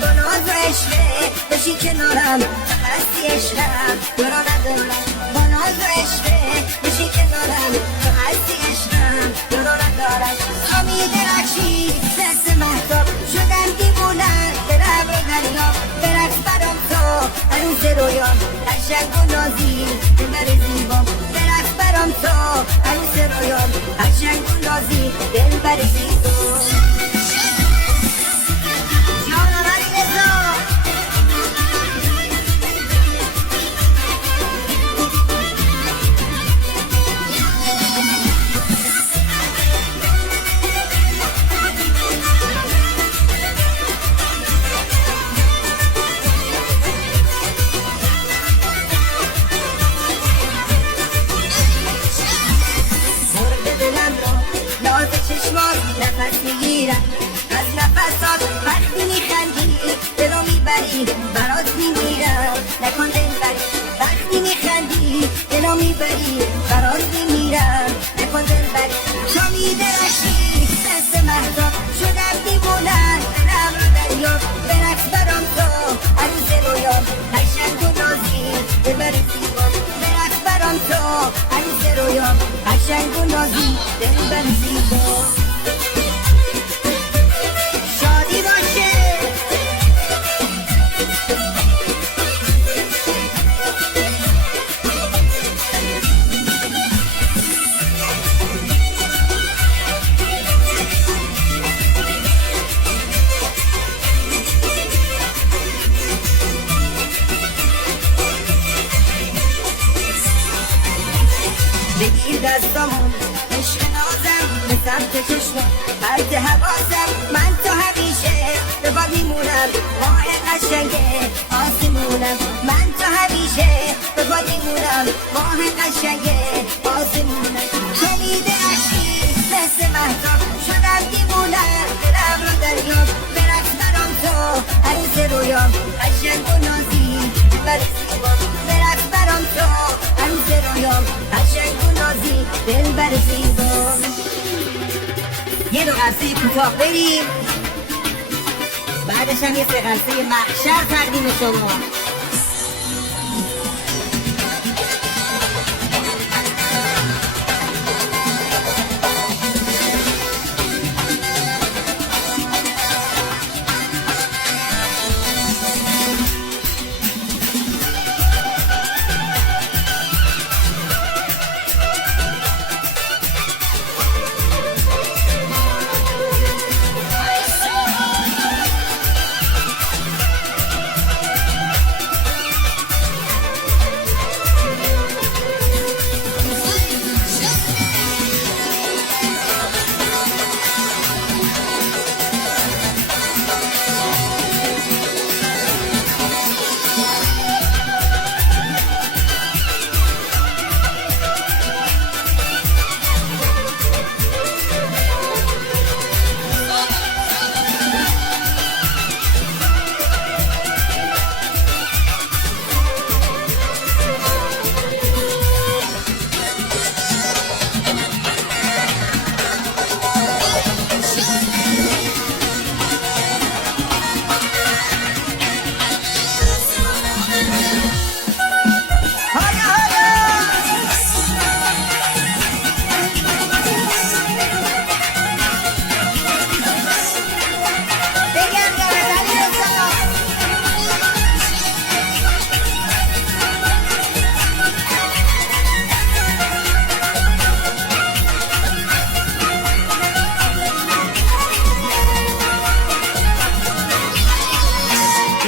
با ناز و عشقه بشی کنارم هستی عشقم تو را ندارم با ناز و عشقه بشی کنارم تو هستی عشقم تو را ندارم خامی درخشی دست مهتاب شدم دیوونم برم رو دریاب برقص برام تو عروس رویام قشنگ و نازی دلبر زیبام برقص برام تو عروس رویام قشنگ و نازی دلبر زیبام جانم علیرضا نفس میگیرم از نفسات وقتی میخندی دلو میبری برات میمیرم نکن دلبری وقتی میخندی دلو میبری برات میمیرم نکن دلبری شامی درخشی دست مهتاب شدم دیوونم برم رو دریاب برقص برام تو عروس رویام قشنگ و نازی دلبر زیبام برقص برام تو عروس رویام قشنگ و نازی دلبر زیبام بگیر دستامون عشق نازم به سمت چشمم پرت حواسم من تو همیشه به باد میمونم ماه قشنگه آسمونم من تو همیشه به باد میمونم ماه قشنگه آسمونم شنید عشقی مثل مهتاب شدم دیوونم برم رو دریاب برقص برام تو عروس رویام قشنگ و نازی دلبر زیبام برقص برام تو عروس رویام قشنگ و نازی دلبر زیبام یه دو قرصه کوتاه بریم بعدش هم یه سه قرصه محشر تقدیم شما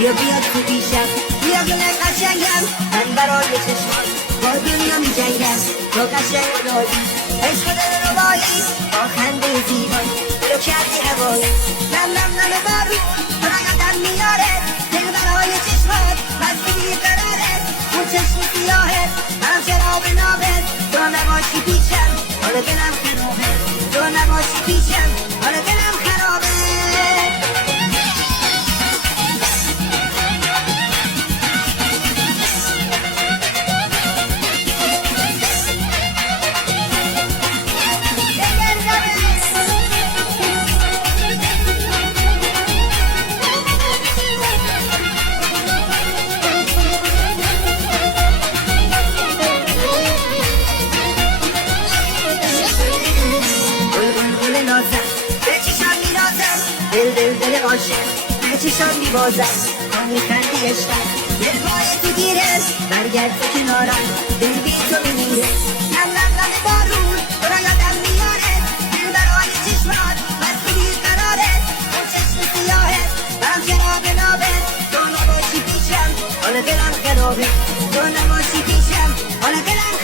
بیا بیاد تو پیشم بیا گونه قشنگم من برای چشمان با دنیا می جنگم تو قشنگ و داری عشق دل رو بایی با خنده زیبایی دلو کردی هوایی نم نم نم بارو تو را یادم میاره دل برای چشمات بستی بی قرارت اون چشم سیاهت منم شراب نابت تو نباشی پیشم حالا دلم خرابه تو نباشی پیشم حالا دلم خرابه بازم تو میخندی عشقم دل پای تو گیره برگرد تو کنارم دل بی تو میمیره نم نم نم بارون تو را یادم میاره دل برای چشمات بسته بی قراره اون چشم سیاهه برم شراب نابه تو نباشی پیشم حال دلم خرابه تو نباشی پیشم حال دلم